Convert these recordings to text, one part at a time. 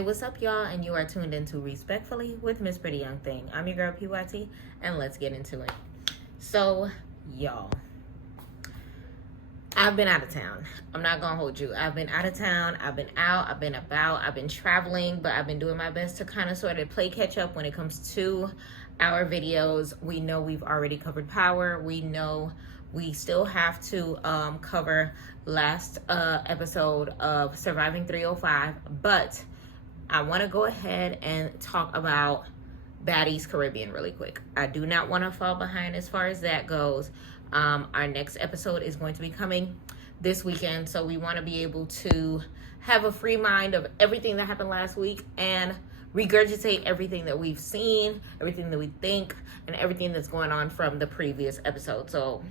Hey, what's up, y'all? And you are tuned into Respectfully with Miss Pretty Young Thing. I'm your girl, PYT, and let's get into it. So, y'all, I've been out of town. I'm not gonna hold you. I've been out of town. I've been out. I've been about. I've been traveling, but I've been doing my best to kind of sort of play catch up when it comes to our videos. We know we've already covered Power. We know we still have to cover last episode of Surviving 305, but I want to go ahead and talk about Baddies Caribbean really quick. I do not want to fall behind as far as that goes. Our next episode is going to be coming this weekend, so we want to be able to have a free mind of everything that happened last week and regurgitate everything that we've seen, everything that we think, and everything that's going on from the previous episode. So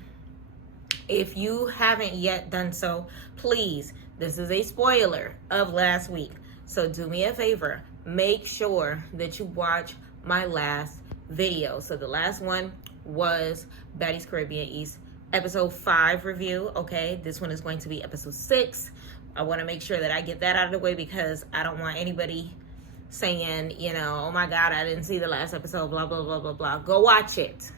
if you haven't yet done so, please, this is a spoiler of last week. So do me a favor, make sure that you watch my last video. So the last one was Baddies Caribbean East episode 5 review. Okay, this one is going to be episode 6. I want to make sure that I get that out of the way because I don't want anybody saying, you know, oh my God, I didn't see the last episode, blah, blah, blah, blah, blah. Go watch it.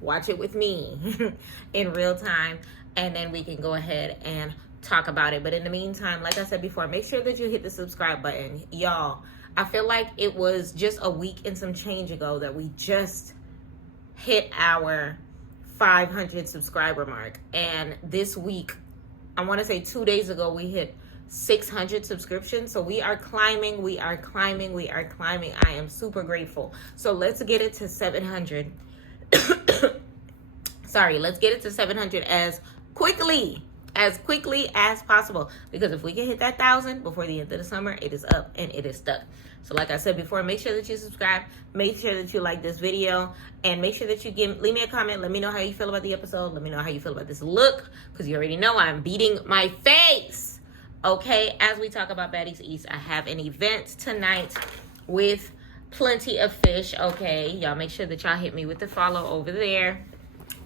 Watch it with me in real time, and then we can go ahead and talk about it. But in the meantime, like I said before, make sure that you hit the subscribe button. Y'all, I feel like it was just a week and some change ago that we just hit our 500 subscriber mark. And this week, I want to say 2 days ago, we hit 600 subscriptions. So we are climbing, we are climbing, we are climbing. I am super grateful. So let's get it to 700. Sorry, let's get it to 700 as quickly as possible, because if we can hit that 1,000 before the end of the summer, it is up and it is stuck. So like I said before, make sure that you subscribe, make sure that you like this video, and make sure that you leave me a comment. Let me know how you feel about the episode. Let me know how you feel about this look, because you already know I'm beating my face. Okay, as we talk about Baddies East, I have an event tonight with plenty of fish. Okay, y'all make sure that y'all hit me with the follow over there.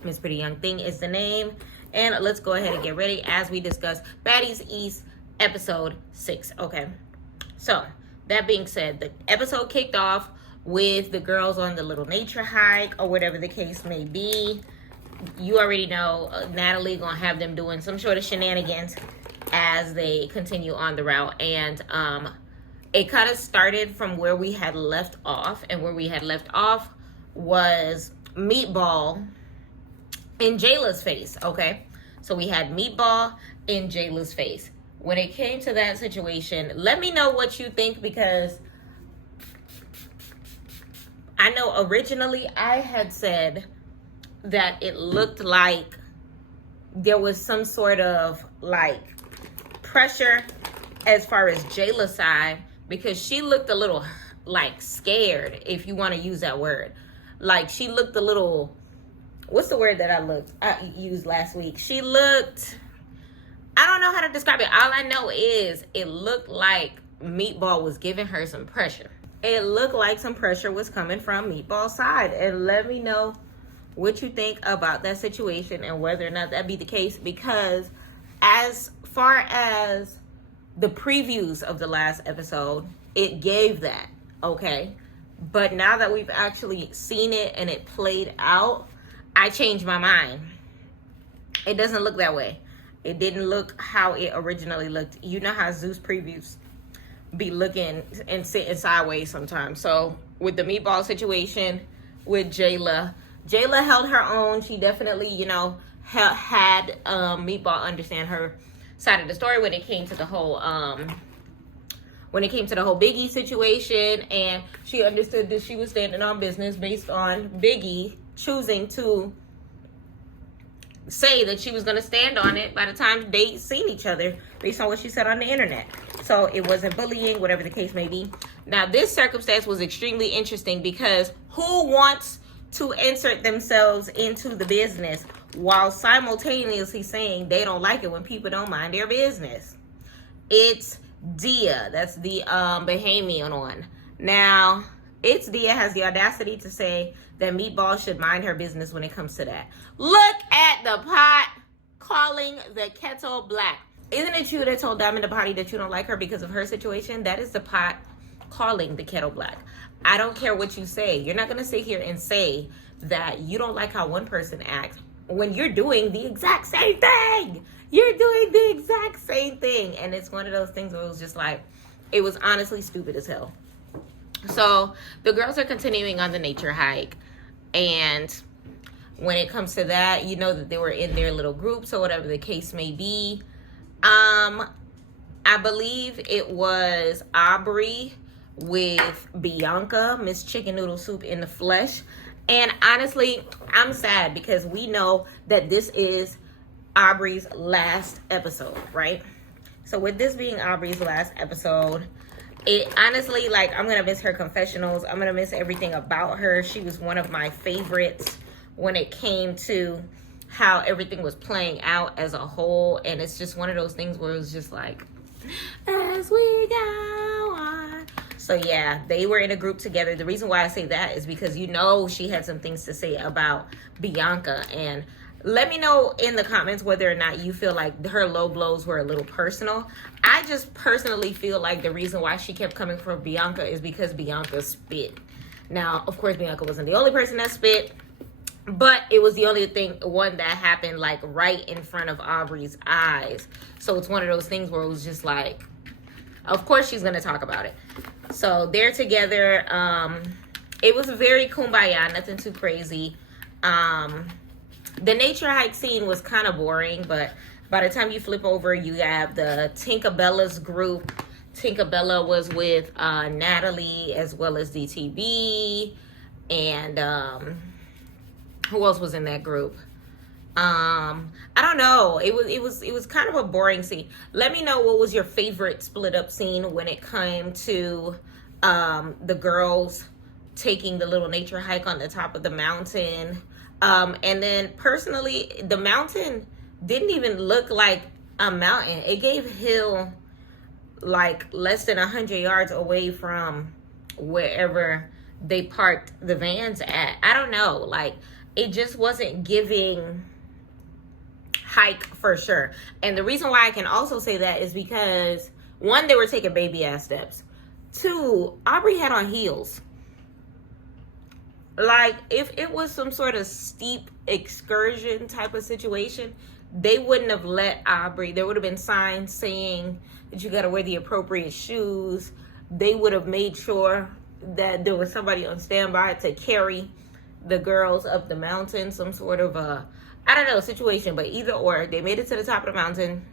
Miss Pretty Young Thing is the name. And let's go ahead and get ready as we discuss Baddies East episode 6. Okay, so that being said, the episode kicked off with the girls on the little nature hike or whatever the case may be. You already know Natalie gonna have them doing some sort of shenanigans as they continue on the route. And it kind of started from where we had left off, and where we had left off was Meatball in Jayla's face. Okay, so we had Meatball in Jayla's face. When it came to that situation, let me know what you think, because I know originally I had said that it looked like there was some sort of like pressure as far as Jayla's side, because she looked a little like scared, if you want to use that word. Like she looked a little, what's the word that I used last week? She looked, I don't know how to describe it. All I know is it looked like Meatball was giving her some pressure. It looked like some pressure was coming from Meatball's side. And let me know what you think about that situation and whether or not that be the case, because as far as the previews of the last episode, it gave that, okay? But now that we've actually seen it and it played out, I changed my mind. It doesn't look that way. It didn't look how it originally looked. You know how Zeus previews be looking and sitting sideways sometimes. So with the Meatball situation with Jayla held her own. She definitely, you know, had Meatball understand her side of the story when it came to the whole Biggie situation, and she understood that she was standing on business based on Biggie choosing to say that she was going to stand on it by the time they seen each other, based on what she said on the internet. So it wasn't bullying, whatever the case may be. Now, this circumstance was extremely interesting, because who wants to insert themselves into the business while simultaneously saying they don't like it when people don't mind their business? It's Dia. That's the Bahamian one. Now, It's Dia has the audacity to say that Meatball should mind her business when it comes to that. Look at the pot calling the kettle black. Isn't it you that told Diamond the Party that you don't like her because of her situation? That is the pot calling the kettle black. I don't care what you say. You're not going to sit here and say that you don't like how one person acts when you're doing the exact same thing. You're doing the exact same thing. And it's one of those things where it was just like, it was honestly stupid as hell. So the girls are continuing on the nature hike. And when it comes to that, you know that they were in their little groups or whatever the case may be. I believe it was Aubrey with Bianca, Miss Chicken Noodle Soup in the flesh. And honestly, I'm sad because we know that this is Aubrey's last episode, right? So with this being Aubrey's last episode, it honestly, like, I'm going to miss her confessionals. I'm going to miss everything about her. She was one of my favorites when it came to how everything was playing out as a whole. And it's just one of those things where it was just like, as we go on. So yeah, they were in a group together. The reason why I say that is because, you know, she had some things to say about Bianca. And let me know in the comments whether or not you feel like her low blows were a little personal. I just personally feel like the reason why she kept coming for Bianca is because Bianca spit. Now, of course, Bianca wasn't the only person that spit, but it was the only one that happened like right in front of Aubrey's eyes. So it's one of those things where it was just like, of course she's going to talk about it. So they're together. It was very kumbaya, nothing too crazy. The nature hike scene was kind of boring, but by the time you flip over, you have the Tinkabella's group. Tinkabella was with Natalie as well as DTB. And who else was in that group? I don't know. It was kind of a boring scene. Let me know what was your favorite split up scene when it came to the girls taking the little nature hike on the top of the mountain. And then personally, the mountain didn't even look like a mountain. It gave hill like less than 100 yards away from wherever they parked the vans at. I don't know. Like, it just wasn't giving hike for sure. And the reason why I can also say that is because, one, they were taking baby ass steps. Two, Aubrey had on heels. Like, if it was some sort of steep excursion type of situation, they wouldn't have let Aubrey. There would have been signs saying that you got to wear the appropriate shoes. They would have made sure that there was somebody on standby to carry the girls up the mountain, some sort of a, I don't know, situation. But either or, they made it to the top of the mountain.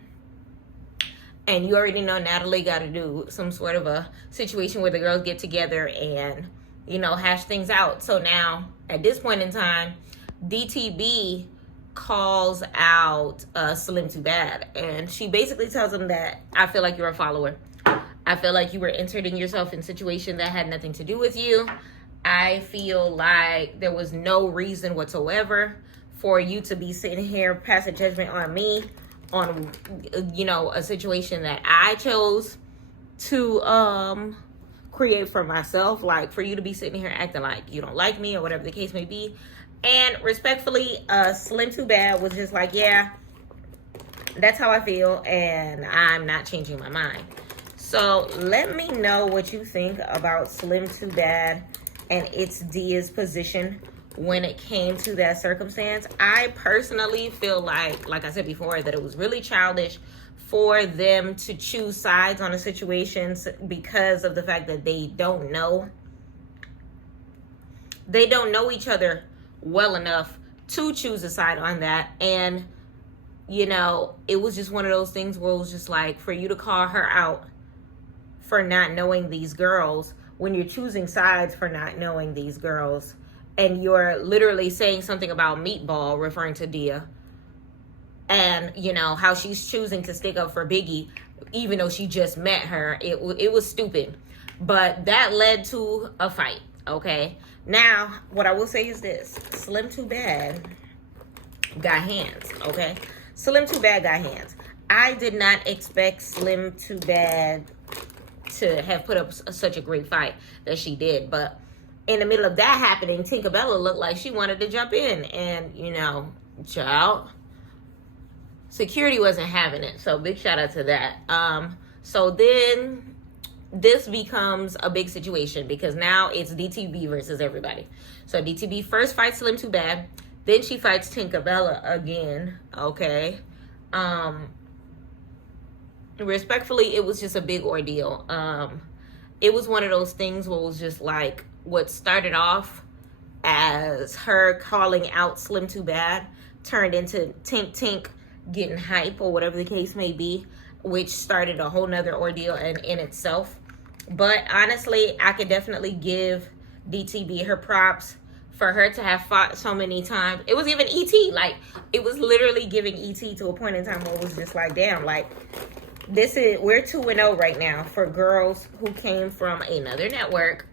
And you already know Natalie got to do some sort of a situation where the girls get together and, you know, hash things out. So now, at this point in time, DTB calls out Slim Too Bad. And she basically tells him that, I feel like you're a follower. I feel like you were inserting yourself in a situation that had nothing to do with you. I feel like there was no reason whatsoever for you to be sitting here passing judgment on me on, you know, a situation that I chose to create for myself. Like, for you to be sitting here acting like you don't like me or whatever the case may be. And respectfully, Slim Too Bad was just like, yeah, that's how I feel, and I'm not changing my mind. So let me know what you think about Slim Too Bad and It's Dia's position when it came to that circumstance. I personally feel like I said before, that it was really childish for them to choose sides on a situation because of the fact that they don't know each other well enough to choose a side on that. And, you know, it was just one of those things where it was just like, for you to call her out for not knowing these girls when you're choosing sides for not knowing these girls, and you're literally saying something about Meatball, referring to Dia, and, you know, how she's choosing to stick up for Biggie even though she just met her. It was stupid, but that led to a fight. Okay, now what I will say is this: Slim Too Bad got hands. Okay, Slim Too Bad got hands. I did not expect Slim Too Bad to have put up such a great fight that she did, but in the middle of that happening, Tinkerbella looked like she wanted to jump in, and, you know, child, security wasn't having it. So big shout out to that. So then this becomes a big situation because now it's DTB versus everybody. So DTB first fights Slim Too Bad, then she fights Tinkerbella again. Okay. Respectfully, it was just a big ordeal. It was one of those things where it was just like what started off as her calling out Slim Too Bad turned into Tink getting hype or whatever the case may be, which started a whole nother ordeal in itself. But honestly, I could definitely give DTB her props for her to have fought so many times. It was even ET. Like, it was literally giving ET to a point in time where it was just like, damn, like, we're 2-0 right now for girls who came from another network,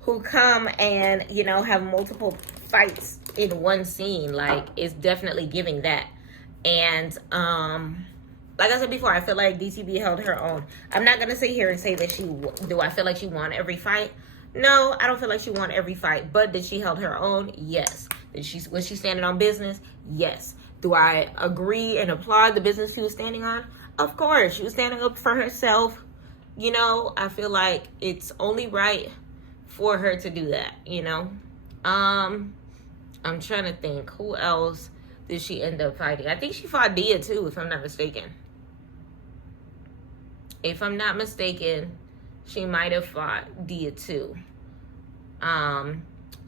who come and, you know, have multiple fights in one scene. Like, it's definitely giving that. And like I said before, I feel like DTB held her own. I'm not gonna sit here and say that do I feel like she won every fight? No, I don't feel like she won every fight. But did she held her own? Yes. Was she standing on business? Yes. Do I agree and applaud the business she was standing on? Of course. She was standing up for herself. You know, I feel like it's only right for her to do that, you know. I'm trying to think, who else did she end up fighting? I think she fought Dia too, if I'm not mistaken. If I'm not mistaken, she might have fought Dia too.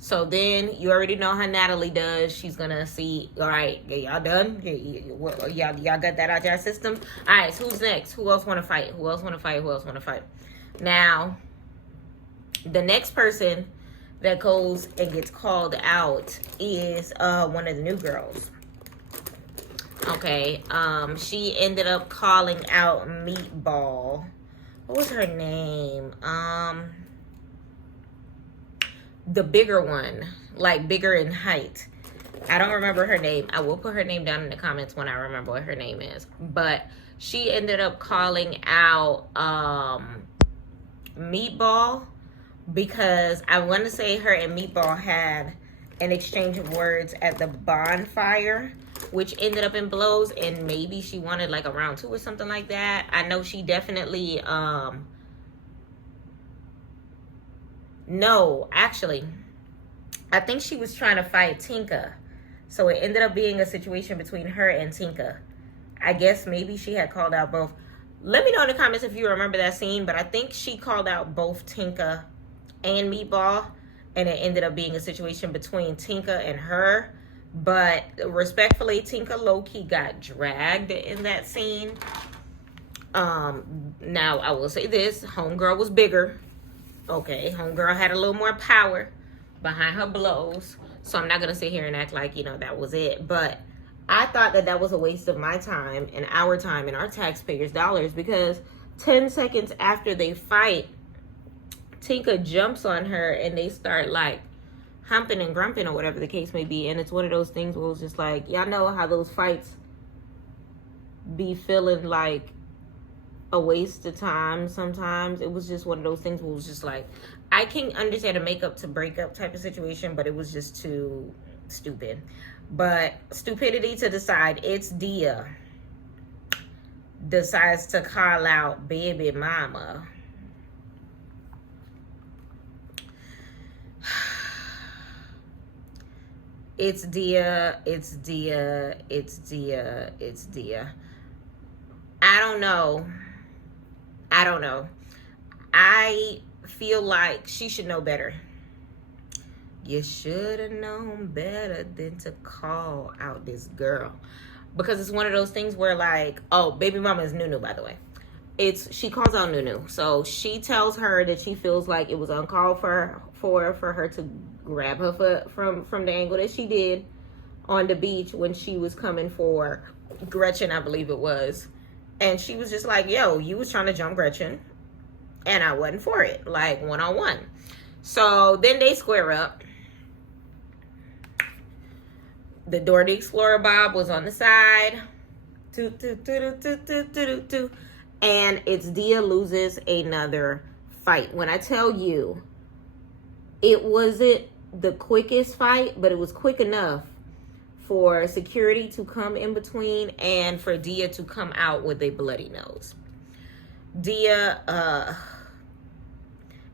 So then you already know how Natalie does. She's gonna see, all right, y'all done? Y'all got that out your system? All right, so who's next? Who else want to fight? Who else want to fight? Who else want to fight? Now, the next person that goes and gets called out is one of the new girls. Okay, she ended up calling out Meatball. What was her name? The bigger one, like bigger in height. I don't remember her name. I will put her name down in the comments when I remember what her name is. But she ended up calling out Meatball because I want to say her and Meatball had an exchange of words at the bonfire, which ended up in blows, and maybe she wanted like a round 2 or something like that. I know she definitely no, actually, I think she was trying to fight Tinka. So it ended up being a situation between her and Tinka. I guess maybe she had called out both. Let me know in the comments if you remember that scene, but I think she called out both Tinka and Meatball, and it ended up being a situation between Tinka and her. But respectfully, Tinka low-key got dragged in that scene. Now, I will say this. Homegirl was bigger. Okay, homegirl had a little more power behind her blows. So I'm not going to sit here and act like, you know, that was it. But I thought that was a waste of my time and our time and our taxpayers' dollars, because 10 seconds after they fight, Tinka jumps on her and they start like humping and grumping or whatever the case may be. And it's one of those things where it's just like, y'all know how those fights be feeling like a waste of time sometimes. It was just one of those things where it was just like, I can understand a makeup to breakup type of situation, but it was just too stupid. But stupidity to the side, it's Dia decides to call out baby mama. It's Dia, it's Dia, it's Dia, it's Dia. I don't know. I feel like she should know better. You should have known better than to call out this girl. Because it's one of those things where like, oh, baby mama is NuNu, by the way. She calls out NuNu. So she tells her that she feels like it was uncalled for her to grab her foot from the angle that she did on the beach when she was coming for Gretchen, I believe it was. And she was just like, yo, you was trying to jump Gretchen and I wasn't for it, like one-on-one. So then they square up. The Dora the Explorer Bob was on the side. And it's Dia loses another fight. When I tell you, it wasn't the quickest fight, but it was quick enough for security to come in between and for Dia to come out with a bloody nose. Dia,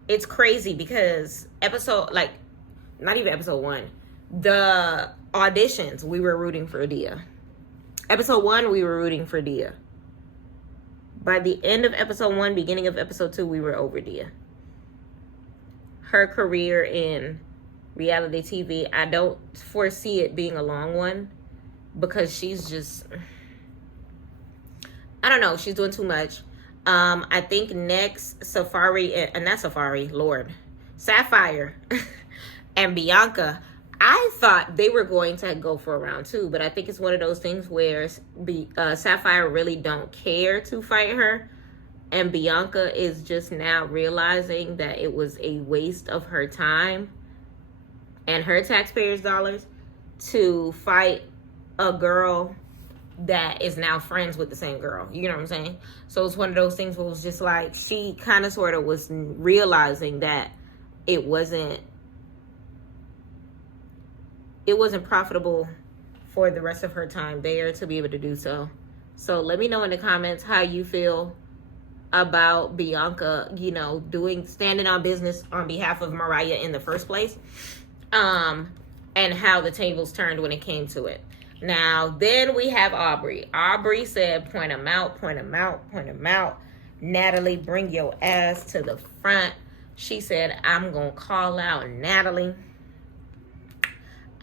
it's crazy because not even episode 1, the auditions, we were rooting for Dia. Episode 1, we were rooting for Dia. By the end of episode 1, beginning of episode 2, we were over Dia. Her career in reality TV, I don't foresee it being a long one because she's just, I don't know, she's doing too much. I think next Sapphire and Bianca, I thought they were going to go for a round 2, but I think it's one of those things where Sapphire really don't care to fight her, and Bianca is just now realizing that it was a waste of her time and her taxpayers' dollars to fight a girl that is now friends with the same girl. You know what I'm saying? So it's one of those things where it was just like, she kind of sort of was realizing that it wasn't profitable for the rest of her time there to be able to do so. So let me know in the comments how you feel about Bianca, you know, standing on business on behalf of Mariah in the first place. And how the tables turned when it came to it. Now, then we have Aubrey. Aubrey said, point them out, point them out, point them out. Natalie, bring your ass to the front. She said, I'm going to call out Natalie.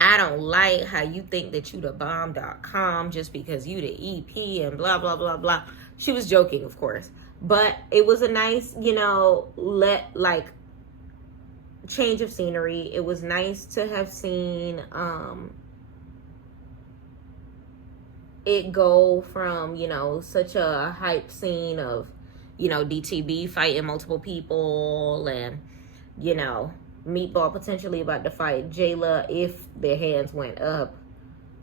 I don't like how you think that you the bomb.com just because you the EP and blah, blah, blah, blah. She was joking, of course. But it was a nice, you know, change of scenery. It was nice to have seen it go from, you know, such a hype scene of, you know, DTB fighting multiple people and, you know, Meatball potentially about to fight Jayla if their hands went up.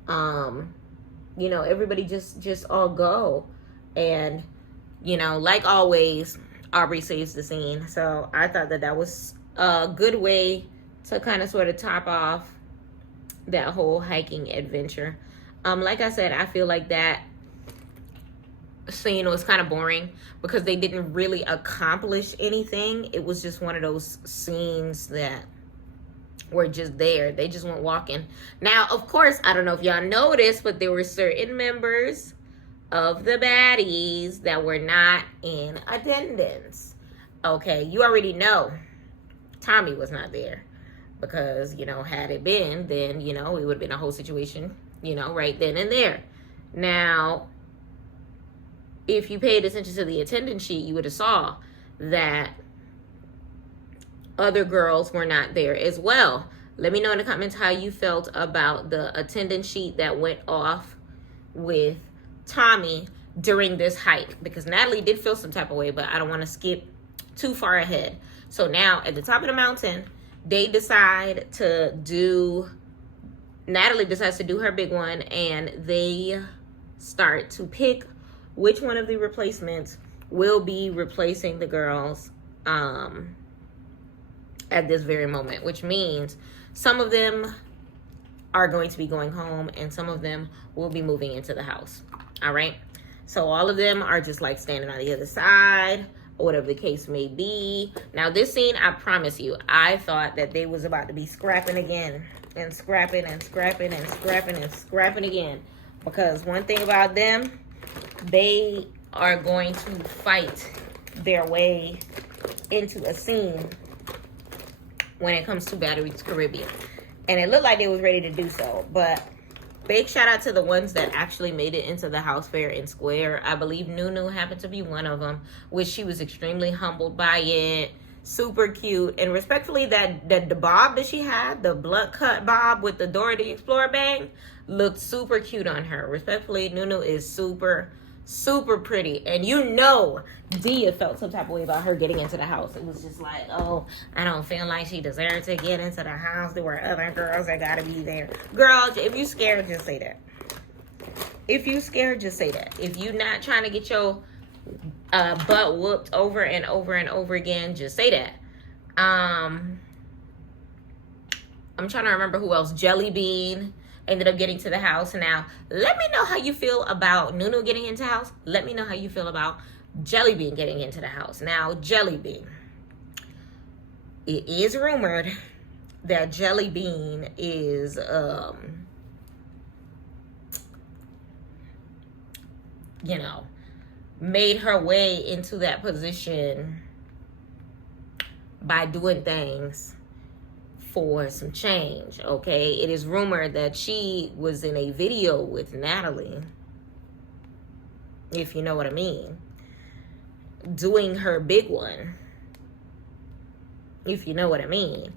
You know, everybody just all go. And, you know, like always, Aubrey saves the scene. So I thought that was a good way to kind of sort of top off that whole hiking adventure. Like I said, I feel like that scene was kind of boring because they didn't really accomplish anything. It was just one of those scenes that were just there. They just went walking. Now, of course, I don't know if y'all noticed, but there were certain members of the baddies that were not in attendance. Okay, you already know Tommy was not there because, you know, had it been, then, you know, it would have been a whole situation, you know, right then and there. Now, if you paid attention to the attendance sheet, you would have saw that other girls were not there as well. Let me know in the comments how you felt about the attendance sheet that went off with Tommy during this hike, because Natalie did feel some type of way, but I don't want to skip too far ahead. So now at the top of the mountain, Natalie decides to do her big one, and they start to pick which one of the replacements will be replacing the girls at this very moment, which means some of them are going to be going home and some of them will be moving into the house. All right. So all of them are just like standing on the other side or whatever the case may be. Now this scene, I promise you, I thought that they was about to be scrapping again and scrapping and scrapping and scrapping and scrapping again. Because one thing about them, they are going to fight their way into a scene when it comes to Baddies Caribbean. And it looked like they was ready to do so. But big shout out to the ones that actually made it into the house fair and square. I believe NuNu happened to be one of them, which she was extremely humbled by it. Super cute. And respectfully, the bob that she had, the blunt cut bob with the Dora the Explorer bang, looked super cute on her. Respectfully, NuNu is super, super pretty. And you know Dia felt some type of way about her getting into the house. It was just like, oh, I don't feel like she deserved to get into the house. There were other girls that gotta be there. Girl, if you scared, just say that. If you scared, just say that. If you not trying to get your butt whooped over and over and over again, just say that. I'm trying to remember who else. Jelly Bean ended up getting to the house. Now, let me know how you feel about NuNu getting into the house. Let me know how you feel about Jelly Bean getting into the house. Now, Jelly Bean. It is rumored that Jelly Bean is you know, made her way into that position by doing things for some change. Okay, it is rumored that she was in a video with Natalie, if you know what I mean, doing her big one, if you know what I mean.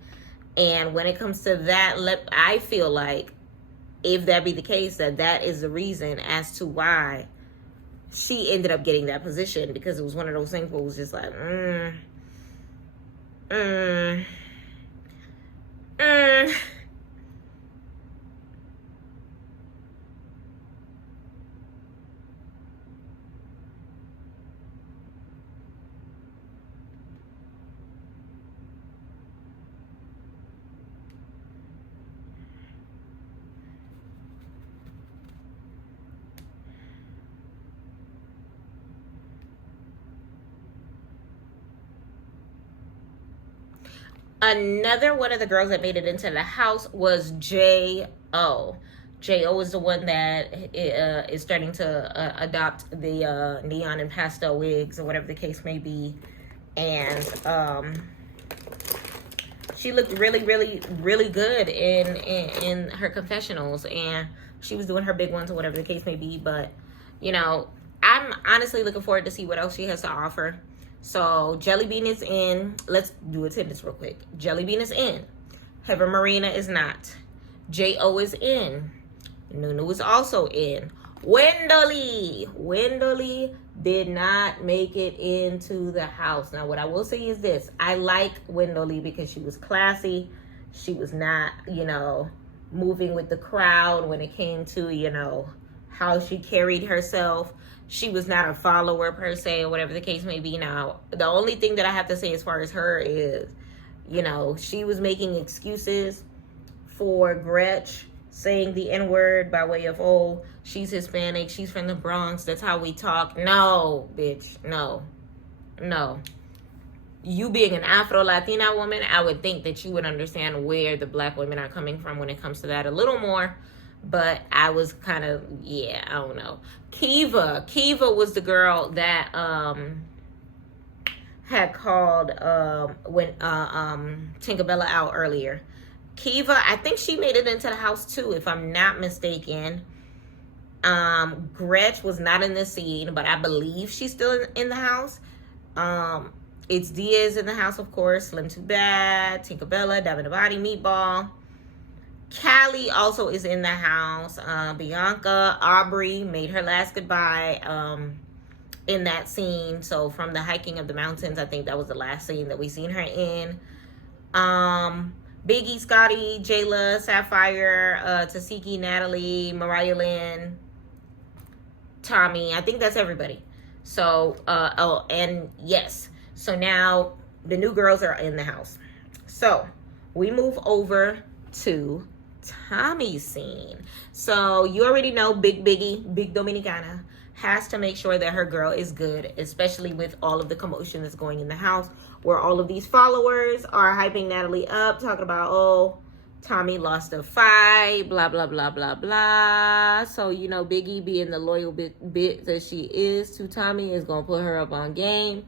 And when it comes to that, I feel like if that be the case, that is the reason as to why she ended up getting that position, because it was one of those things where it was just like, Another one of the girls that made it into the house was J.O. J.O. is the one that is starting to adopt the neon and pastel wigs, or whatever the case may be. And she looked really, really, really good in her confessionals. And she was doing her big ones, or whatever the case may be. But, you know, I'm honestly looking forward to see what else she has to offer. So Jelly Bean is in. Let's do attendance real quick. Jelly Bean is in. Heather Marina is not. J.O. is in. NuNu is also in. Wendoli did not make it into the house. Now, what I will say is this. I like Wendoli because she was classy. She was not, you know, moving with the crowd when it came to, you know, how she carried herself. She was not a follower per se, or whatever the case may be. Now, the only thing that I have to say as far as her is, you know, she was making excuses for Gretch saying the N-word by way of, oh, she's Hispanic, she's from the Bronx, that's how we talk. No, bitch, no. You being an Afro-Latina woman, I would think that you would understand where the black women are coming from when it comes to that a little more. But I was kind of, yeah, I don't know. Kiva was the girl that had called when Tinkerbella out earlier. Kiva, I think she made it into the house too, if I'm not mistaken. Gretch was not in this scene, but I believe she's still in the house. It's Diaz in the house, of course. Slim Too Bad, Tinkerbella, Davin the Body, Meatball. Callie also is in the house. Bianca, Aubrey made her last goodbye in that scene. So from the hiking of the mountains, I think that was the last scene that we seen her in. Biggie, Scotty, Jayla, Sapphire, Tasiki, Natalie, Mariah Lynn, Tommy. I think that's everybody. So, oh, and yes. So now the new girls are in the house. So we move over to Tommy's scene. So you already know Big Dominicana has to make sure that her girl is good, especially with all of the commotion that's going in the house, where all of these followers are hyping Natalie up, talking about, oh, Tommy lost a fight, blah, blah, blah, blah, blah. So, you know, Biggie, being the loyal bit that she is to Tommy, is going to put her up on game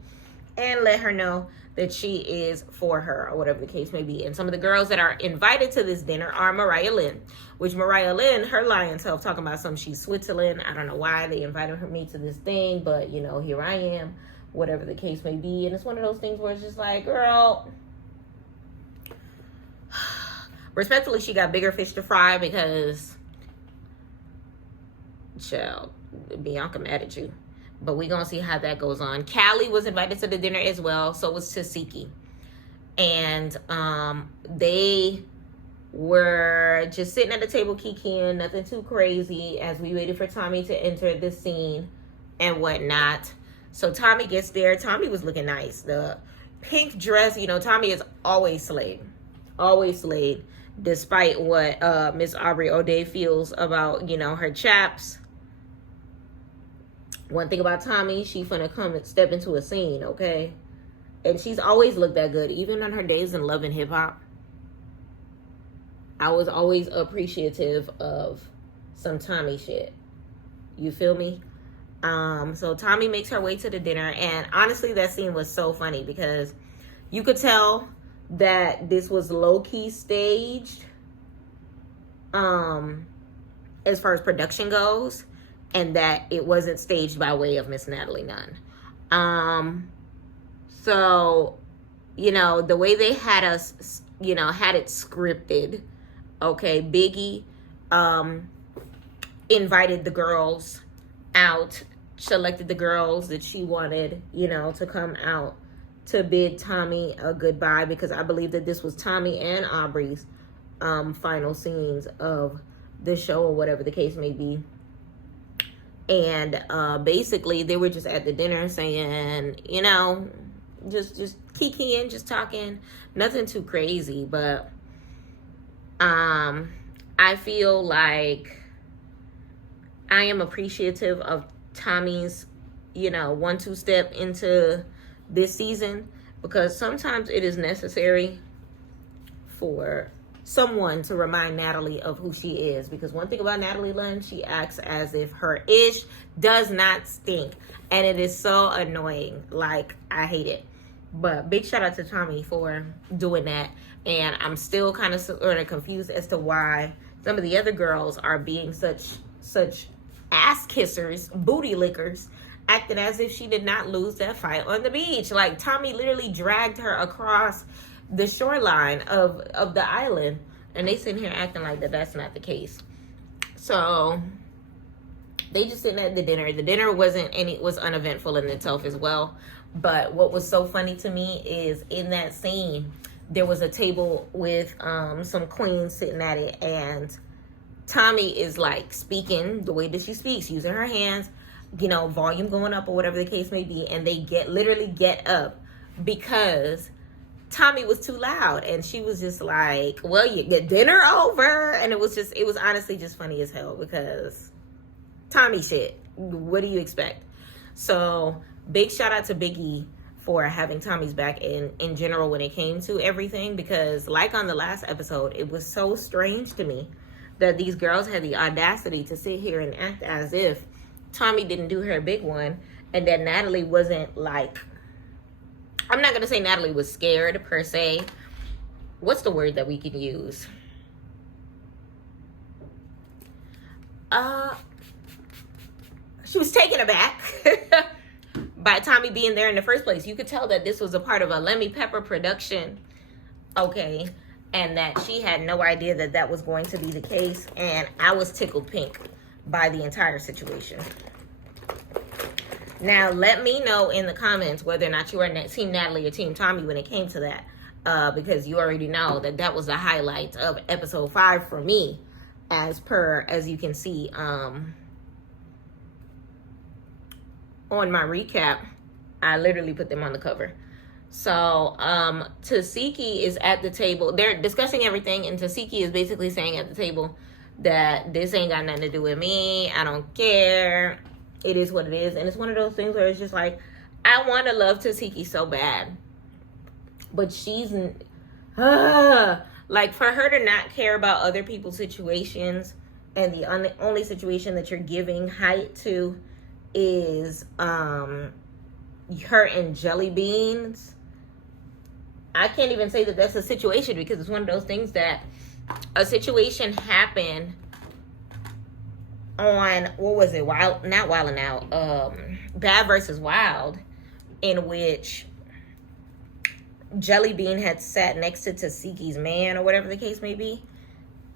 and let her know that she is for her, or whatever the case may be. And some of the girls that are invited to this dinner are Mariah Lynn, which Mariah Lynn, her lying self, talking about some she's Switzerland. I don't know why they invited me to this thing, but, you know, here I am, whatever the case may be. And it's one of those things where it's just like, girl, respectfully, she got bigger fish to fry, because, child, Bianca mad at you. But we're going to see how that goes on. Callie was invited to the dinner as well. So was Tasiki. And they were just sitting at the table kikiing, nothing too crazy, as we waited for Tommy to enter the scene and whatnot. So Tommy gets there. Tommy was looking nice. The pink dress, you know, Tommy is always slayed. Always slayed. Despite what Miss Aubrey O'Day feels about, you know, her chaps. One thing about Tommy, she finna come and step into a scene, okay? And she's always looked that good, even on her days in Love and Hip Hop. I was always appreciative of some Tommy shit. You feel me? So Tommy makes her way to the dinner, and honestly, that scene was so funny because you could tell that this was low-key staged, as far as production goes, and that it wasn't staged by way of Miss Natalie Nunn. So, you know, the way they had us, you know, had it scripted, okay, Biggie invited the girls out, selected the girls that she wanted, you know, to come out to bid Tommy a goodbye, because I believe that this was Tommy and Aubrey's final scenes of the show, or whatever the case may be. And basically they were just at the dinner saying, you know, just kikiing, just talking, nothing too crazy. But I feel like I am appreciative of Tommy's, you know, 1-2 step into this season, because sometimes it is necessary for someone to remind Natalie of who she is. Because one thing about Natalie Nunn, she acts as if her ish does not stink, and it is so annoying. Like, I hate it. But big shout out to Tommy for doing that. And I'm still kind of sort of confused as to why some of the other girls are being such ass kissers, booty lickers, acting as if she did not lose that fight on the beach. Like, Tommy literally dragged her across the shoreline of the island, and they sitting here acting like that's not the case. So they just sitting at the dinner. The dinner was uneventful in itself as well. But what was so funny to me is in that scene, there was a table with some queens sitting at it, and Tommy is like speaking the way that she speaks, using her hands, you know, volume going up or whatever the case may be, and they literally get up because Tommy was too loud, and she was just like, well, you get dinner over. And it was honestly just funny as hell, because Tommy shit, what do you expect? So big shout out to Biggie for having Tommy's back in general when it came to everything, because like on the last episode, it was so strange to me that these girls had the audacity to sit here and act as if Tommy didn't do her big one, and that Natalie wasn't like, I'm not going to say Natalie was scared per se. What's the word that we can use? She was taken aback by Tommy being there in the first place. You could tell that this was a part of a Lemmy Pepper production, okay, and that she had no idea that that was going to be the case. And I was tickled pink by the entire situation. Now, let me know in the comments whether or not you are Team Natalie or Team Tommy when it came to that, because you already know that that was the highlight of episode 5 for me, as you can see on my recap. I literally put them on the cover. So Tasiki is at the table. They're discussing everything, and Tasiki is basically saying at the table that this ain't got nothing to do with me. I don't care. It is what it is. And it's one of those things where it's just like, I want to love Tasiki so bad, but she's like, for her to not care about other people's situations, and the only situation that you're giving height to is her and Jelly Beans. I can't even say that that's a situation, because it's one of those things that a situation happened on, what was it, Wild and Out, Bad versus Wild, in which Jelly Bean had sat next to Tasiki's man, or whatever the case may be,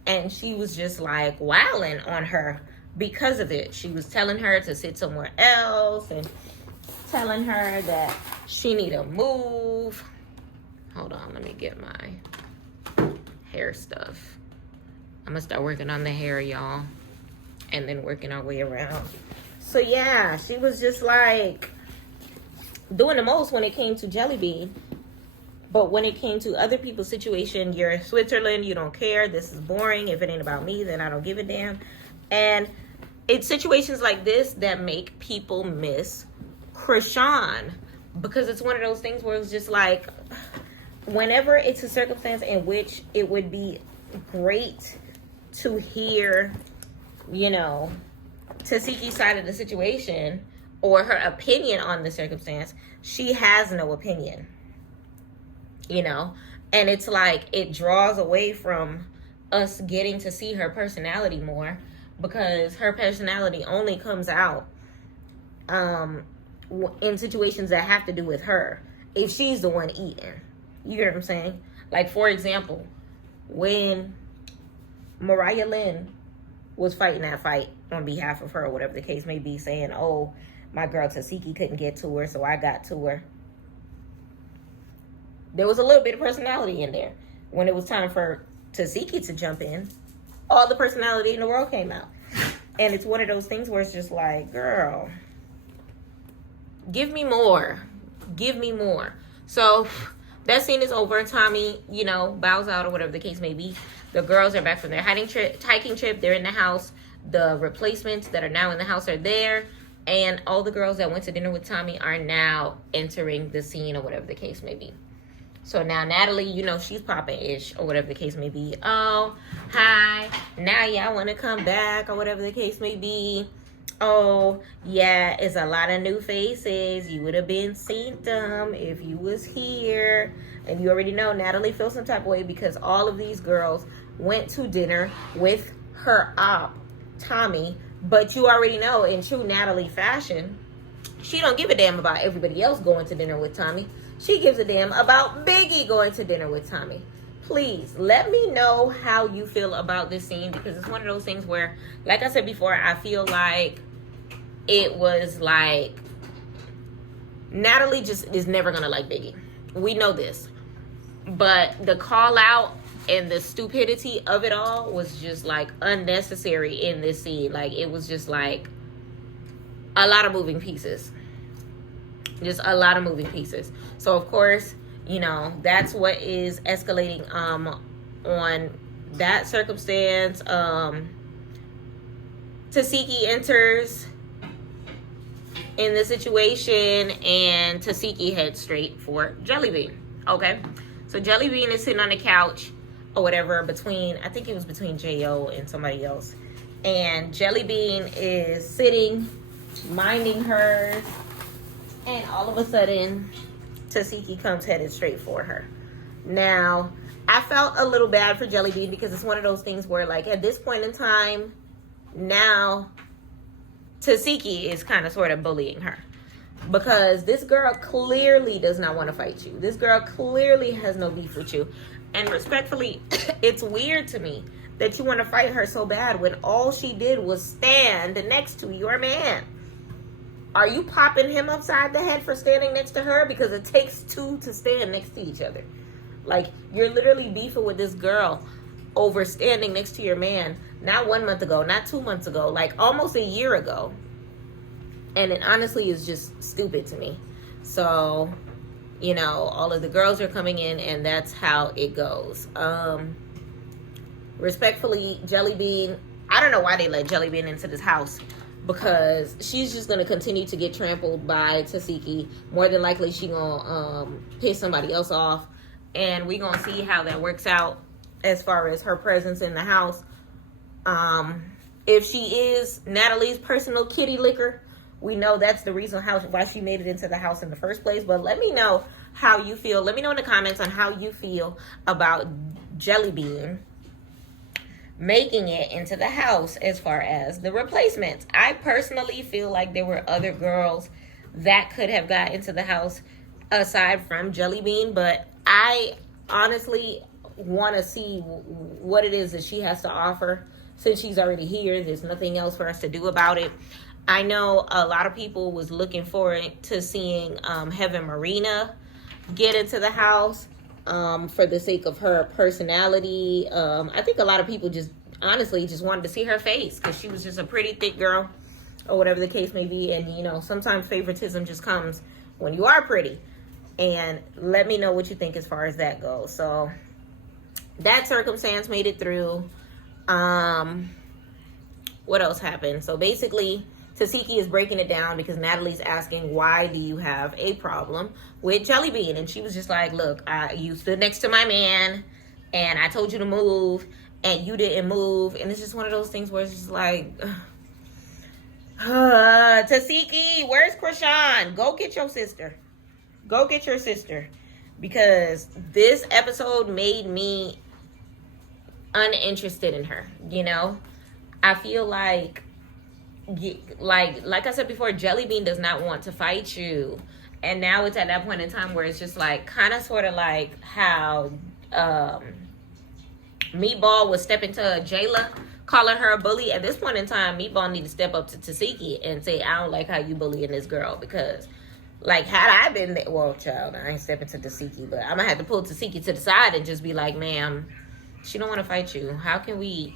and she was just like wilding on her because of it. She was telling her to sit somewhere else, and telling her that she need to move. Hold on, let me get my hair stuff. I'm gonna start working on the hair, y'all, and then working our way around. So yeah, she was just like doing the most when it came to Jelly Bean. But when it came to other people's situation, you're in Switzerland, you don't care, this is boring. If it ain't about me, then I don't give a damn. And it's situations like this that make people miss Krishan, because it's one of those things where it's just like, whenever it's a circumstance in which it would be great to hear, you know, Tasiki's side of the situation or her opinion on the circumstance, she has no opinion, you know? And it's like, it draws away from us getting to see her personality more, because her personality only comes out in situations that have to do with her, if she's the one eating. You get what I'm saying? Like, for example, when Mariah Lynn was fighting that fight on behalf of her, or whatever the case may be, saying, oh, my girl Tasiki couldn't get to her, so I got to her. There was a little bit of personality in there. When it was time for Tasiki to jump in, all the personality in the world came out. And it's one of those things where it's just like, girl, give me more. Give me more. So that scene is over. Tommy, you know, bows out, or whatever the case may be. The girls are back from their hiking trip. They're in the house. The replacements that are now in the house are there. And all the girls that went to dinner with Tommy are now entering the scene, or whatever the case may be. So now Natalie, you know, she's popping-ish, or whatever the case may be. Oh, hi. Now y'all want to come back, or whatever the case may be. Oh, yeah, it's a lot of new faces. You would have been seen them if you was here. And you already know Natalie feels some type of way, because all of these girls went to dinner with her op, Tommy. But you already know, in true Natalie fashion, she don't give a damn about everybody else going to dinner with Tommy. She gives a damn about Biggie going to dinner with Tommy. Please, let me know how you feel about this scene, because it's one of those things where, like I said before, I feel like it was like Natalie just is never going to like Biggie. We know this. But the call out and the stupidity of it all was just like unnecessary in this scene. Like, it was just like a lot of moving pieces. Just a lot of moving pieces. So, of course, you know, that's what is escalating on that circumstance. Tasiki enters in the situation, and Tasiki heads straight for Jellybean. Okay? So, Jellybean is sitting on the couch or whatever between, I think it was between J.O. and somebody else. And Jellybean is sitting, minding hers. And all of a sudden, Tasiki comes headed straight for her. Now, I felt a little bad for Jellybean, because it's one of those things where, like, at this point in time, now Tasiki is kind of sort of bullying her. Because this girl clearly does not want to fight you. This girl clearly has no beef with you. And respectfully, it's weird to me that you want to fight her so bad when all she did was stand next to your man. Are you popping him upside the head for standing next to her? Because it takes two to stand next to each other. Like, you're literally beefing with this girl over standing next to your man. Not 1 month ago, not 2 months ago, like almost a year ago. And it honestly is just stupid to me. So, you know, all of the girls are coming in, and that's how it goes. Respectfully, Jellybean, I don't know why they let Jellybean into this house. Because she's just going to continue to get trampled by Tasiki. More than likely, she going to piss somebody else off. And we going to see how that works out as far as her presence in the house. If she is Natalie's personal kitty licker, we know that's the reason why she made it into the house in the first place. But let me know how you feel. Let me know in the comments on how you feel about Jellybean making it into the house as far as the replacements. I personally feel like there were other girls that could have got into the house aside from Jellybean, but I honestly want to see what it is that she has to offer. Since she's already here, there's nothing else for us to do about it. I know a lot of people was looking forward to seeing Heaven Marina get into the house. For the sake of her personality. I think a lot of people just honestly just wanted to see her face, because she was just a pretty thick girl, or whatever the case may be. And, you know, sometimes favoritism just comes when you are pretty. And let me know what you think as far as that goes. So that circumstance made it through. what else happened? So basically, Tasiki is breaking it down because Natalie's asking, why do you have a problem with Jelly Bean? And she was just like, look, you stood next to my man and I told you to move and you didn't move. And it's just one of those things where it's just like, Tasiki, where's Krishan? Go get your sister. Go get your sister. Because this episode made me uninterested in her, you know? I feel like I said before, Jelly Bean does not want to fight you. And now it's at that point in time where it's just like, kind of sort of like how Meatball was stepping to Jayla, calling her a bully. At this point in time, Meatball need to step up to Tasiki and say, I don't like how you bullying this girl. Because, like, had I been there, well, child, I ain't stepping to Tasiki, but I'm going to have to pull Tasiki to the side and just be like, ma'am, she don't want to fight you. How can we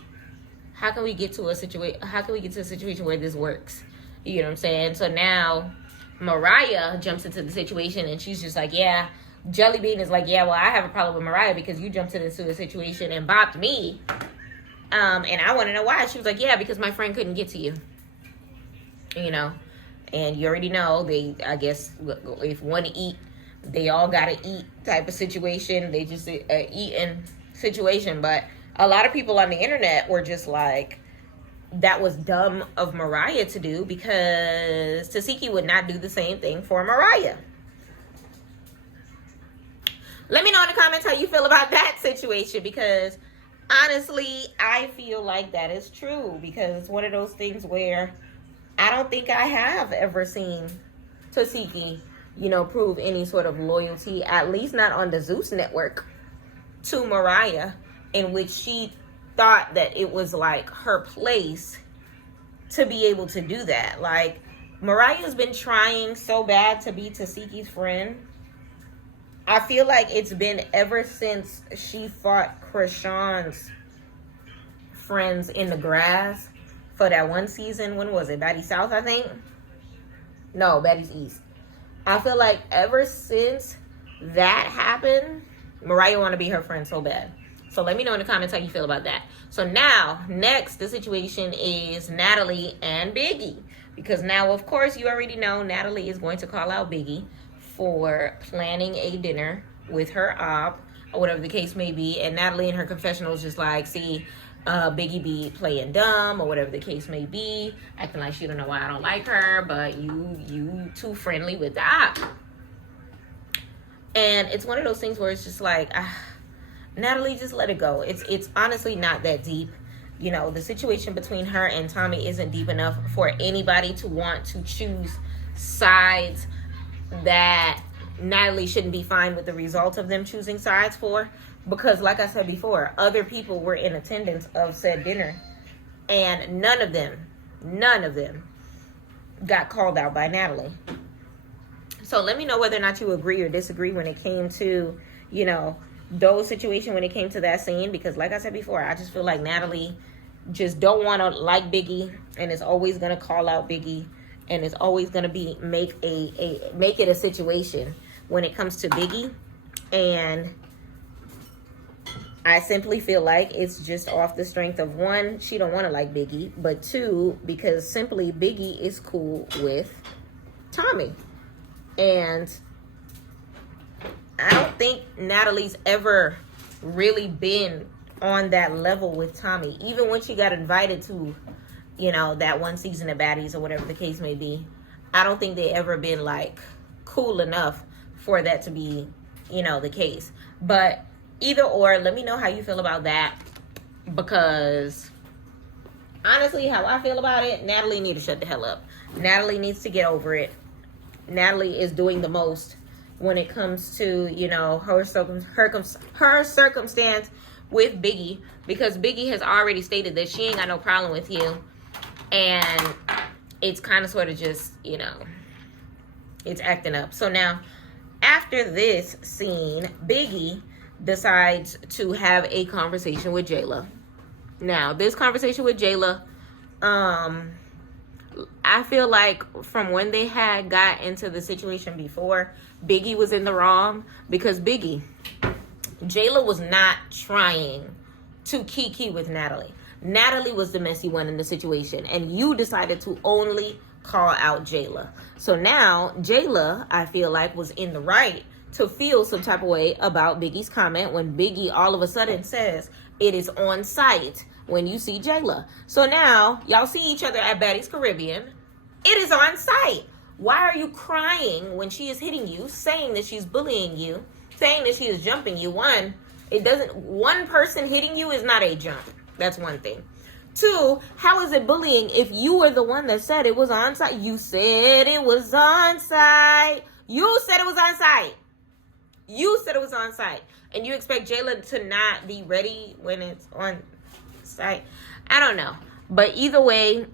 get to a situation where this works? You know what I'm saying? So now Mariah jumps into the situation and she's just like, yeah. Jelly Bean is like, yeah, well, I have a problem with Mariah because you jumped into a situation and bopped me. And I want to know why. She was like, yeah, because my friend couldn't get to you. You know? And you already know, I guess, if one eat, they all got to eat type of situation. They just eating situation. But a lot of people on the internet were just like, that was dumb of Mariah to do because Tasiki would not do the same thing for Mariah. Let me know in the comments how you feel about that situation, because honestly, I feel like that is true, because it's one of those things where I don't think I have ever seen Tasiki, you know, prove any sort of loyalty, at least not on the Zeus network, to Mariah, in which she thought that it was like her place to be able to do that. Like, Mariah's been trying so bad to be Tasiki's friend. I feel like it's been ever since she fought Krishan's friends in the grass for that one season. When was it? Baddies South, I think? No, Baddies East. I feel like ever since that happened, Mariah want to be her friend so bad. So let me know in the comments how you feel about that. So now, next, the situation is Natalie and Biggie. Because now, of course, you already know Natalie is going to call out Biggie for planning a dinner with her op, or whatever the case may be. And Natalie in her confessional is just like, see, Biggie be playing dumb, or whatever the case may be, acting like she don't know why I don't like her, but you too friendly with the op. And it's one of those things where it's just like, Natalie, just let it go. It's honestly not that deep. You know, the situation between her and Tommy isn't deep enough for anybody to want to choose sides that Natalie shouldn't be fine with the result of them choosing sides for. Because like I said before, other people were in attendance of said dinner, and none of them got called out by Natalie. So let me know whether or not you agree or disagree when it came to, you know, those situations, when it came to that scene. Because like I said before, I just feel like Natalie just don't want to like Biggie, and is always going to call out Biggie, and is always going to be make it a situation when it comes to Biggie. And I simply feel like it's just off the strength of, one, she don't want to like Biggie, but two, because simply Biggie is cool with Tommy. And I don't think Natalie's ever really been on that level with Tommy. Even when she got invited to, you know, that one season of Baddies or whatever the case may be, I don't think they ever been like cool enough for that to be, you know, the case. But either or, let me know how you feel about that, because honestly, how I feel about it, Natalie needs to shut the hell up. Natalie needs to get over it. Natalie is doing the most when it comes to, you know, her circumstance with Biggie, because Biggie has already stated that she ain't got no problem with you, and it's kind of sort of just, you know, it's acting up. So now, after this scene, Biggie decides to have a conversation with Jayla. Now, this conversation with Jayla, I feel like from when they had got into the situation before, Biggie was in the wrong, because Jayla was not trying to kiki with Natalie. Natalie was the messy one in the situation, and you decided to only call out Jayla. So now Jayla, I feel like, was in the right to feel some type of way about Biggie's comment when Biggie all of a sudden says it is on site when you see Jayla. So now y'all see each other at Baddies Caribbean. It is on site. Why are you crying when she is hitting you, saying that she's bullying you, saying that she is jumping you? One person hitting you is not a jump. That's one thing. Two, how is it bullying if you were the one that said it was on site? You said it was on site. You said it was on site. You said it was on site. And you expect Jayla to not be ready when it's on site? I don't know. But either way,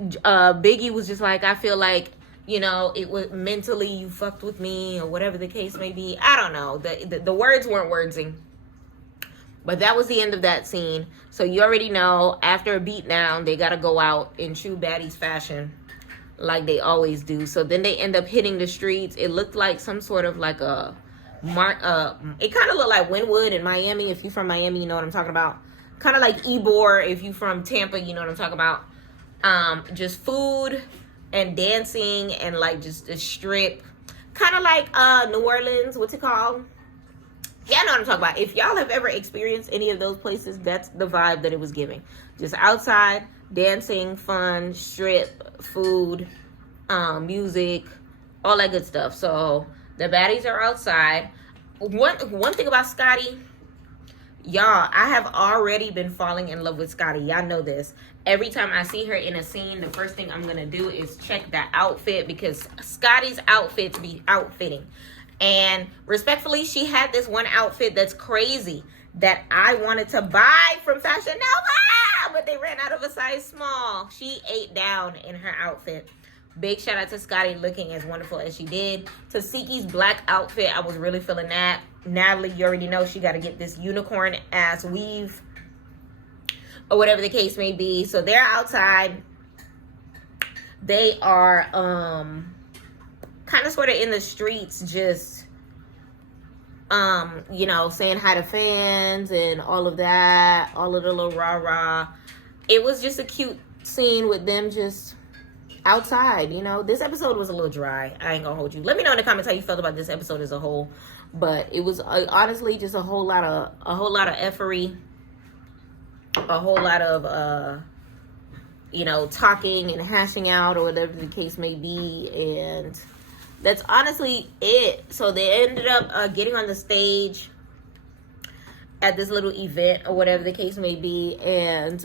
Biggie was just like, I feel like, you know, it was mentally you fucked with me or whatever the case may be. I don't know. The words weren't wordsing. But that was the end of that scene. So you already know, after a beatdown, they got to go out in true baddies fashion like they always do. So then they end up hitting the streets. It looked like some sort of like a it kind of looked like Wynwood in Miami. If you're from Miami, you know what I'm talking about. Kind of like Ybor if you're from Tampa, you know what I'm talking about. Just food and dancing and like just a strip. Kind of like New Orleans, what's it called? Yeah, I know what I'm talking about. If y'all have ever experienced any of those places, that's the vibe that it was giving. Just outside, dancing, fun, strip, food, music, all that good stuff. So the baddies are outside. One thing about Scotty, y'all, I have already been falling in love with Scotty. Y'all know this. Every time I see her in a scene, the first thing I'm going to do is check that outfit because Scotty's outfits be outfitting. And respectfully, she had this one outfit that's crazy that I wanted to buy from Fashion Nova, but they ran out of a size small. She ate down in her outfit. Big shout out to Scotty looking as wonderful as she did. Tasiki's black outfit, I was really feeling that. Natalie, you already know she got to get this unicorn ass weave or whatever the case may be. So they're outside. They are kind of sort of in the streets, just you know, saying hi to fans and all of that, all of the little rah-rah. It was just a cute scene with them just outside, you know. This episode was a little dry. I ain't gonna hold you. Let me know in the comments how you felt about this episode as a whole. But it was honestly just a whole lot of effery, a whole lot of you know, talking and hashing out or whatever the case may be, and that's honestly it. So they ended up getting on the stage at this little event or whatever the case may be, and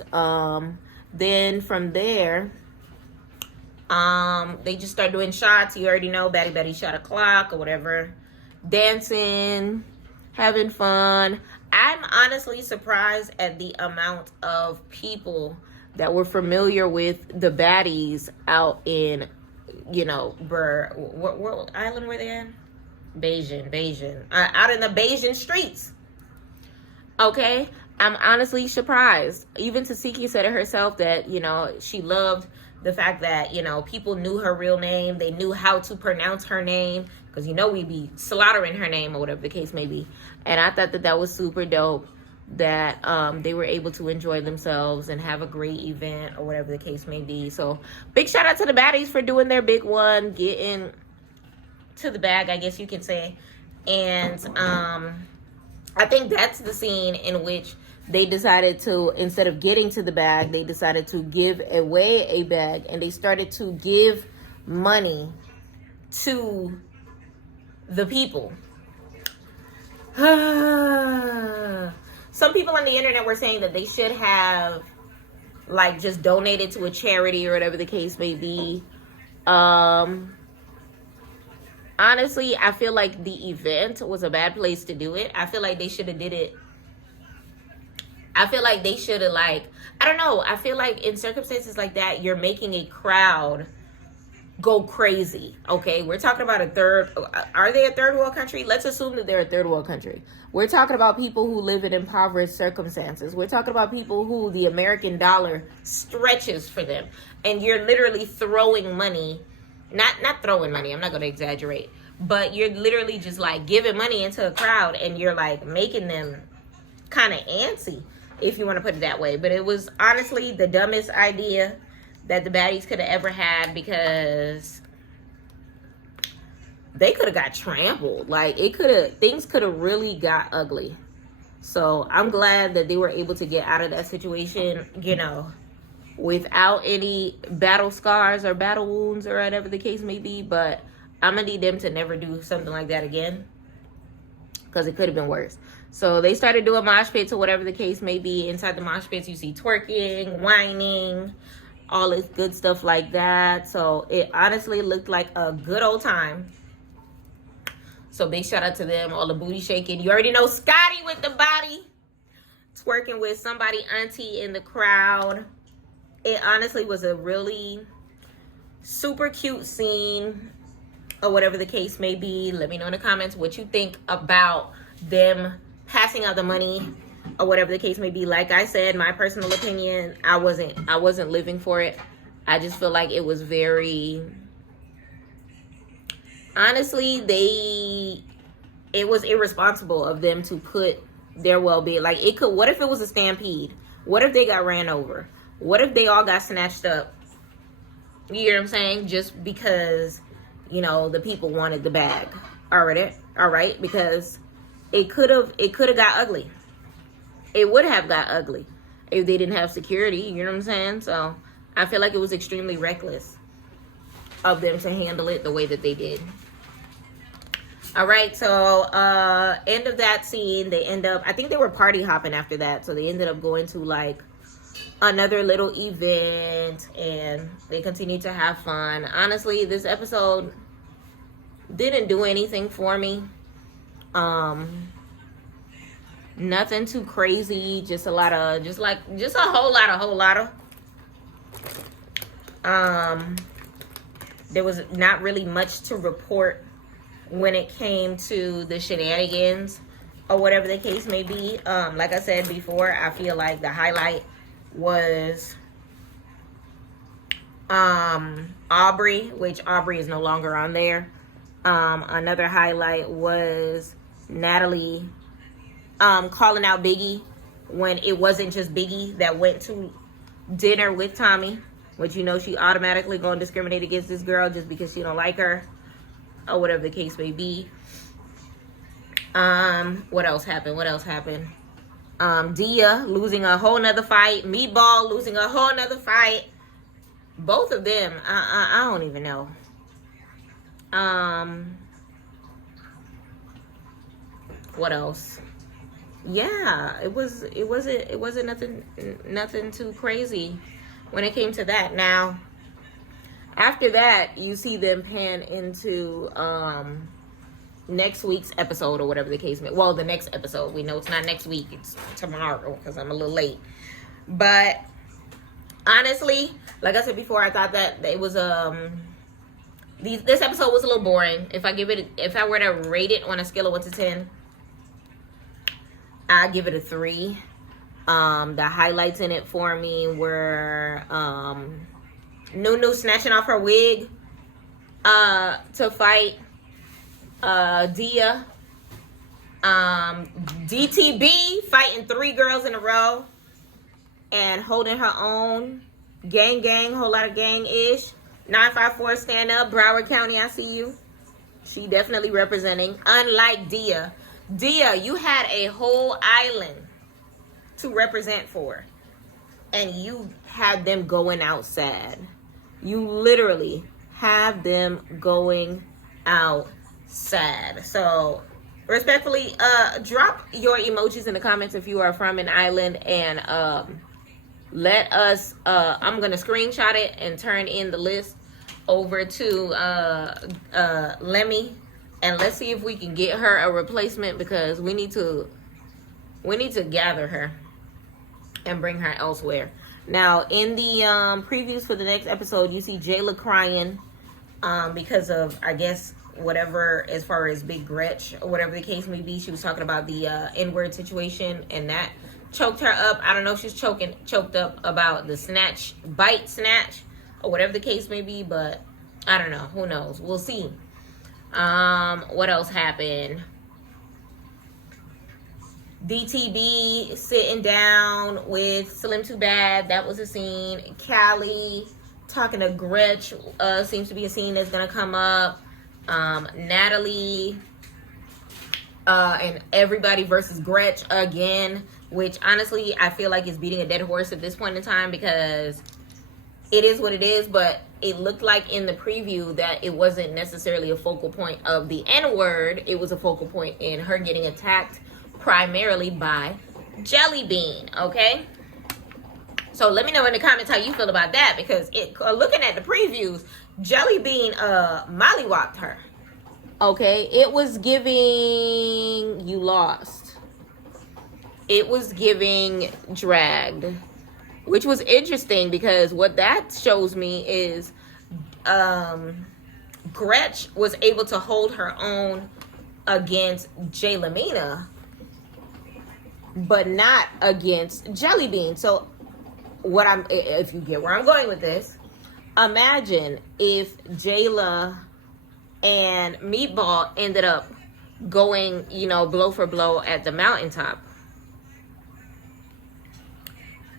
then from there they just start doing shots. You already know, Batty shot a clock or whatever, dancing, having fun. I'm honestly surprised at the amount of people that were familiar with the baddies out in, you know, what island were they in? Bayesian. Out in the Bayesian streets. Okay? I'm honestly surprised. Even Tasiki said it herself that, you know, she loved the fact that, you know, people knew her real name. They knew how to pronounce her name. Because, you know, we'd be slaughtering her name or whatever the case may be. And I thought that that was super dope. That they were able to enjoy themselves and have a great event or whatever the case may be. So big shout out to the baddies for doing their big one, getting to the bag, I guess you can say. And I think that's the scene in which they decided to, instead of getting to the bag, they decided to give away a bag, and they started to give money to the people. Some people on the internet were saying that they should have, like, just donated to a charity or whatever the case may be. Honestly, I feel like the event was a bad place to do it. I feel like they should have did it. I feel like they should have, like, I don't know. I feel like in circumstances like that, you're making a crowd go crazy. Okay, we're talking about are they a third world country? Let's assume that they're a third world country. We're talking about people who live in impoverished circumstances. We're talking about people who the American dollar stretches for them, and you're literally throwing money, not throwing money, I'm not going to exaggerate, but you're literally just like giving money into a crowd, and you're like making them kind of antsy. if you want to put it that way. But it was honestly the dumbest idea that the baddies could have ever had, because they could have got trampled. Like, things could have really got ugly. So I'm glad that they were able to get out of that situation, you know, without any battle scars or battle wounds or whatever the case may be. But I'm gonna need them to never do something like that again, because it could have been worse. So they started doing mosh pits or whatever the case may be. Inside the mosh pits, you see twerking, whining, all this good stuff like that. So it honestly looked like a good old time. So big shout out to them, all the booty shaking. You already know Scotty with the body, twerking with somebody auntie in the crowd. It honestly was a really super cute scene, or whatever the case may be. Let me know in the comments what you think about them passing out the money, or whatever the case may be. Like I said, my personal opinion, I wasn't living for it. I just feel like it was very, honestly, it was irresponsible of them to put their well-being, like, it could, what if it was a stampede? What if they got ran over? What if they all got snatched up? You hear what I'm saying? Just because, you know, the people wanted the bag. All right, because it could have got ugly. It would have got ugly if they didn't have security. You know what I'm saying? So I feel like it was extremely reckless of them to handle it the way that they did. All right, so end of that scene, they end up, I think they were party hopping after that. So they ended up going to like another little event, and they continued to have fun. Honestly, this episode didn't do anything for me. Nothing too crazy, just a lot of, just a whole lot of. There was not really much to report when it came to the shenanigans, or whatever the case may be. Like I said before, I feel like the highlight was Aubrey, which Aubrey is no longer on there. Another highlight was Natalie calling out Biggie when it wasn't just Biggie that went to dinner with Tommy, which, you know, she automatically gonna discriminate against this girl just because she don't like her, or whatever the case may be. What else happened? Dia losing a whole nother fight. Meatball losing a whole nother fight. Both of them, I don't even know. What else? Yeah, it wasn't nothing too crazy when it came to that. Now, after that, you see them pan into next week's episode, or whatever the case may be. Well, the next episode. We know it's not next week, it's tomorrow, because I'm a little late. But honestly, like I said before, I thought that it was this episode was a little boring. If I were to rate it on a scale of 1 to 10, I'd give it a 3. The highlights in it for me were NuNu snatching off her wig to fight Dia. DTB fighting 3 girls in a row and holding her own. Gang, whole lot of gang-ish. 954 stand up, Broward County, I see you. She definitely representing. Unlike Dia. Dia, you had a whole island to represent for, and you had them going out sad. You literally have them going out sad. So respectfully, drop your emojis in the comments if you are from an island, and let us, I'm gonna screenshot it and turn in the list over to Lemmy, and let's see if we can get her a replacement, because we need to gather her and bring her elsewhere. Now, in the previews for the next episode, you see Jayla crying because of, I guess, whatever, as far as Big Gretch, or whatever the case may be. She was talking about the N-word situation, and that choked her up. I don't know if she's choked up about the bite snatch, or whatever the case may be, but I don't know. Who knows? We'll see. What else happened? DTB sitting down with Slim Too Bad. That was a scene. Callie talking to Gretch seems to be a scene that's going to come up. Natalie and everybody versus Gretch again, which honestly I feel like is beating a dead horse at this point in time, because it is what it is. But it looked like in the preview that it wasn't necessarily a focal point of the N-word. It was a focal point in her getting attacked primarily by Jelly Bean, okay? So let me know in the comments how you feel about that, because looking at the previews, Jelly Bean mollywopped her. Okay, it was giving you lost. It was giving dragged, which was interesting, because what that shows me is Gretch was able to hold her own against Jaylamina, but not against Jelly Bean. So if you get where I'm going with this, imagine if Jayla and Meatball ended up going, blow for blow at the mountaintop.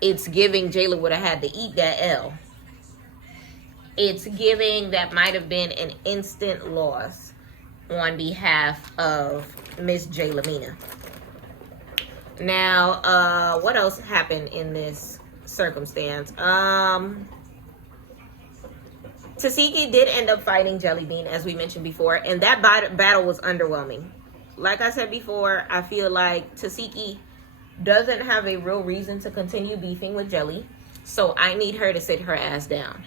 It's giving Jayla would have had to eat that L. It's giving that might have been an instant loss on behalf of Miss Jaylamina. Now, what else happened in this circumstance? Tasiki did end up fighting Jelly Bean, as we mentioned before, and that battle was underwhelming. Like I said before, I feel like Tasiki doesn't have a real reason to continue beefing with Jelly, so I need her to sit her ass down.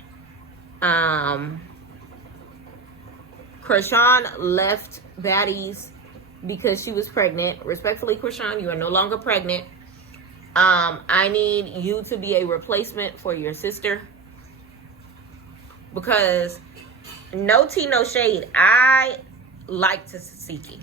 Krishan left Baddies because she was pregnant. Respectfully, Krishan, you are no longer pregnant. I need you to be a replacement for your sister, because no tea, no shade, I like Tasiki.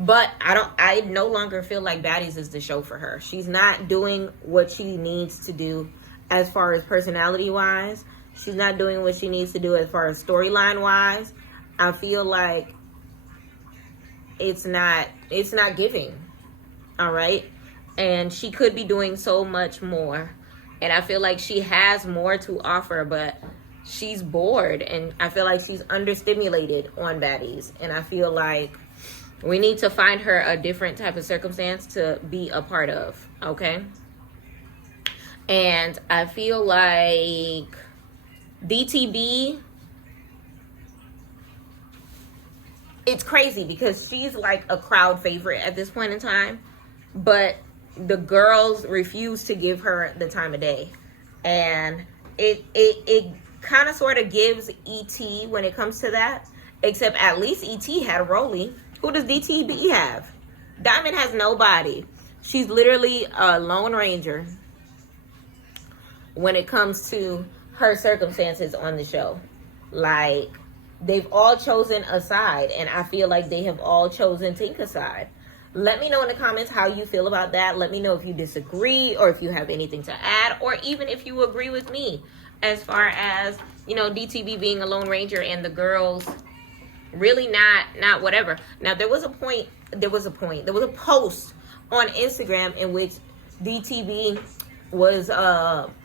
But I no longer feel like Baddies is the show for her. She's not doing what she needs to do as far as personality wise. She's not doing what she needs to do as far as storyline wise. I feel like it's not giving. All right. And she could be doing so much more. And I feel like she has more to offer, but she's bored. And I feel like she's understimulated on Baddies. And I feel like we need to find her a different type of circumstance to be a part of, okay? And I feel like DTB, it's crazy because she's like a crowd favorite at this point in time, but the girls refuse to give her the time of day. And it kind of sort of gives ET when it comes to that, except at least ET had a Rolly. Who does DTB have? Diamond has nobody. She's literally a Lone Ranger when it comes to her circumstances on the show. Like, they've all chosen a side, and I feel like they have all chosen Tinka's side. Let me know in the comments how you feel about that. Let me know if you disagree, or if you have anything to add, or even if you agree with me as far as, DTB being a Lone Ranger and the girls really not whatever. Now, there was a post on Instagram in which DTB was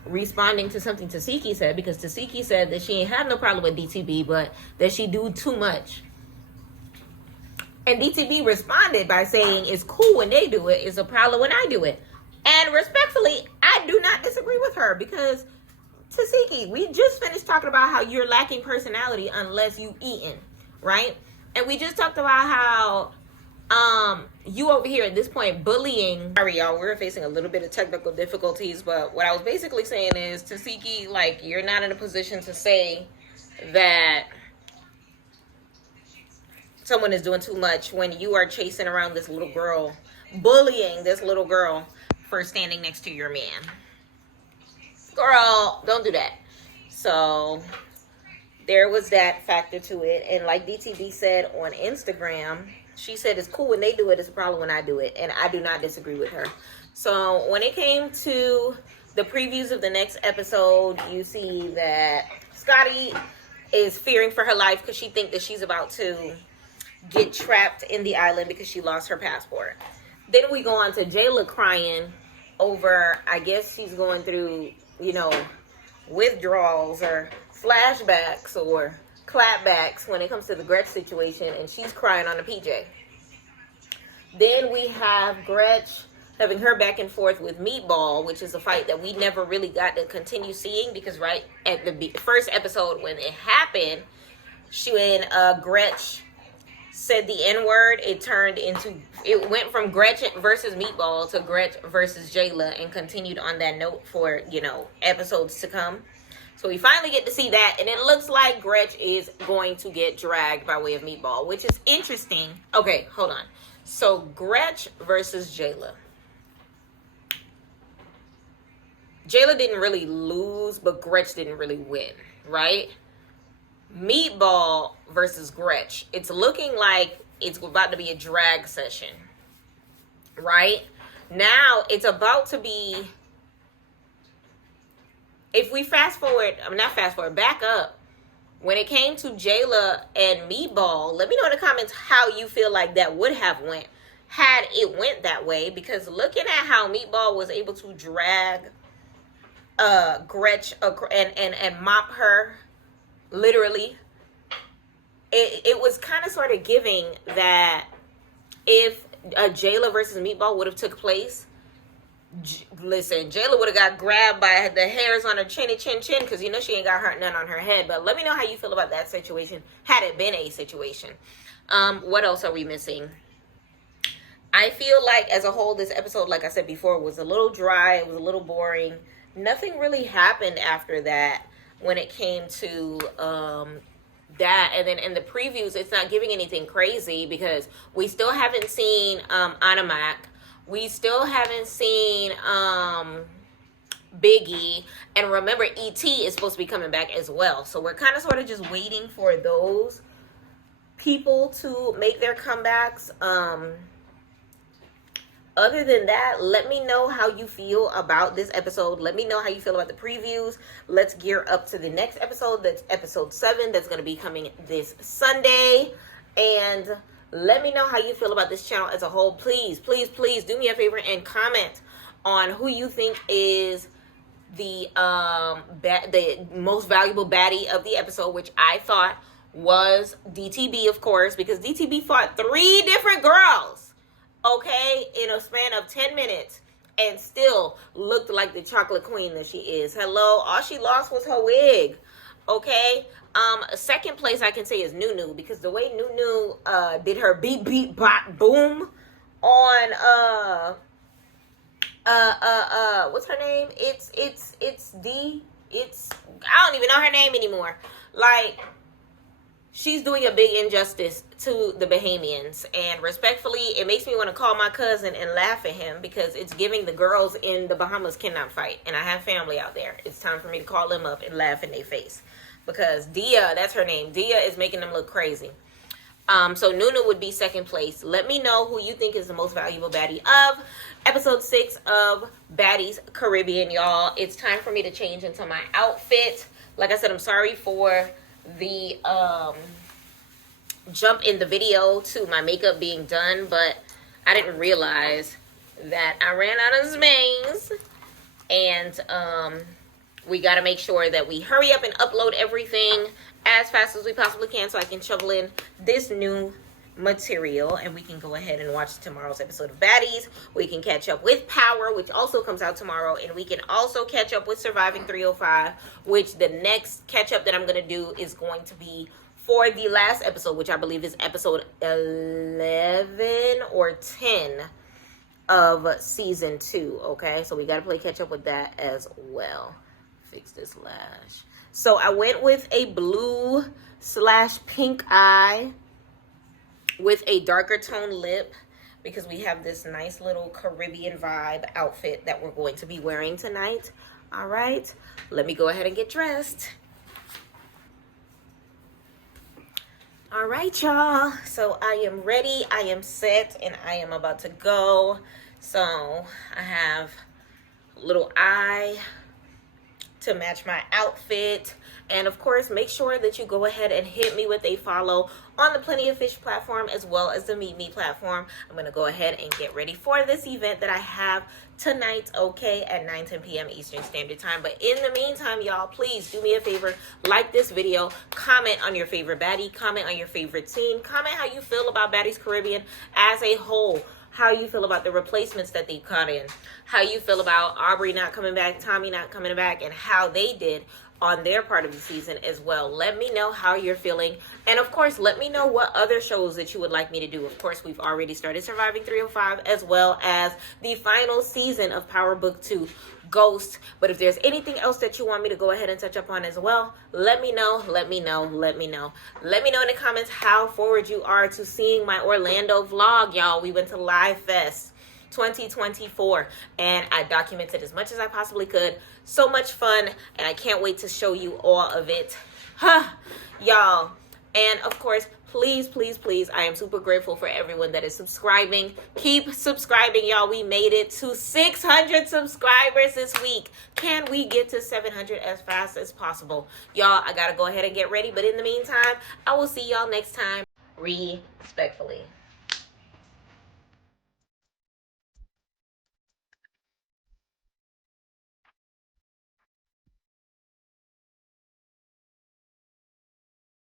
responding to something Tasiki said, because Tasiki said that she ain't have no problem with DTB, but that she do too much. And DTB responded by saying, it's cool when they do it, it's a problem when I do it. And respectfully, I do not disagree with her, because Tasiki, we just finished talking about how you're lacking personality unless you eating, right? And we just talked about how you over here at this point bullying. Sorry, y'all, we're facing a little bit of technical difficulties, but what I was basically saying is, Tasiki, like, you're not in a position to say that someone is doing too much when you are chasing around this little girl, bullying this little girl for standing next to your man. Girl, don't do that. So there was that factor to it. And like DTB said on Instagram, she said it's cool when they do it, it's a problem when I do it. And I do not disagree with her. So when it came to the previews of the next episode, you see that Scotty is fearing for her life because she thinks that she's about to get trapped in the island because she lost her passport. Then we go on to Jayla crying over, I guess she's going through, you know, withdrawals or flashbacks or clapbacks when it comes to the Gretch situation, and she's crying on the PJ. Then we have Gretch having her back and forth with Meatball, which is a fight that we never really got to continue seeing, because right at the first episode when it happened, when Gretch said the N-word, it went from Gretch versus Meatball to Gretch versus Jayla, and continued on that note for, you know, episodes to come. So we finally get to see that, and it looks like Gretch is going to get dragged by way of Meatball, which is interesting. Okay, hold on. So Gretch versus Jayla. Jayla didn't really lose, but Gretch didn't really win, right? Meatball versus Gretch. It's looking like it's about to be a drag session, right? Now it's about to be, if we back up, when it came to Jayla and Meatball, let me know in the comments how you feel like that would have went had it went that way, because looking at how Meatball was able to drag Gretch and mop her, literally, it was kind of sort of giving that if Jayla versus Meatball would have took place, listen, Jayla would have got grabbed by the hairs on her chin, because you know she ain't got none on her head. But let me know how you feel about that situation, had it been a situation. What else are we missing? I feel like as a whole, this episode, like I said before, was a little dry. It was a little boring. Nothing really happened after that when it came to that. And then in the previews, it's not giving anything crazy, because we still haven't seen Animac. We still haven't seen Biggie. And remember, E.T. is supposed to be coming back as well. So we're kind of sort of just waiting for those people to make their comebacks. Other than that, let me know how you feel about this episode. Let me know how you feel about the previews. Let's gear up to the next episode. That's episode 7. That's going to be coming this Sunday. And let me know how you feel about this channel as a whole. Please, please, please do me a favor and comment on who you think is the most valuable baddie of the episode, which I thought was DTB, of course, because DTB fought 3 different girls, okay, in a span of 10 minutes, and still looked like the chocolate queen that she is. Hello, all she lost was her wig, okay? Second place I can say is NuNu, because the way NuNu did her beep beep bop boom on what's her name? It's I don't even know her name anymore. Like, she's doing a big injustice to the Bahamians, and respectfully, it makes me want to call my cousin and laugh at him, because it's giving the girls in the Bahamas cannot fight, and I have family out there. It's time for me to call them up and laugh in their face, because Dia, that's her name, Dia is making them look crazy. So NuNu would be second place. Let me know who you think is the most valuable baddie of episode 6 of Baddies Caribbean, y'all. It's time for me to change into my outfit. Like I said, I'm sorry for the jump in the video to my makeup being done, but I didn't realize that I ran out of space, and we got to make sure that we hurry up and upload everything as fast as we possibly can, so I can shovel in this new material, and we can go ahead and watch tomorrow's episode of Baddies. We can catch up with Power, which also comes out tomorrow, and we can also catch up with Surviving 305, which the next catch up that I'm going to do is going to be for the last episode, which I believe is episode 11 or 10 of season 2. Okay, so we got to play catch up with that as well. Fix this lash. So I went with a blue / pink eye with a darker tone lip, because we have this nice little Caribbean vibe outfit that we're going to be wearing tonight. All right, let me go ahead and get dressed. All right, y'all. So I am ready. I am set, and I am about to go. So I have a little eye to match my outfit, And of course, make sure that you go ahead and hit me with a follow on the Plenty of Fish platform as well as the Meet Me platform. I'm going to go ahead and get ready for this event that I have tonight, okay, at 9:10 p.m. Eastern Standard Time. But in the meantime, y'all, please do me a favor, like this video, comment on your favorite baddie, comment on your favorite team, comment how you feel about Baddies Caribbean as a whole, how you feel about the replacements that they cut in, how you feel about Aubrey not coming back, Tommy not coming back, and how they did on their part of the season as well. Let me know how you're feeling. And of course, let me know what other shows that you would like me to do. Of course, we've already started Surviving 305 as well as the final season of Power Book 2, Ghost. But if there's anything else that you want me to go ahead and touch up on as well, let me know, let me know, let me know. Let me know in the comments how forward you are to seeing my Orlando vlog, y'all. We went to Live Fest 2024 and I documented as much as I possibly could. So much fun, and I can't wait to show you all of it, y'all. And of course, please, please, please, I am super grateful for everyone that is subscribing. Keep subscribing, y'all. We made it to 600 subscribers this week. Can we get to 700 as fast as possible? Y'all, I gotta go ahead and get ready, but in the meantime, I will see y'all next time. Respectfully.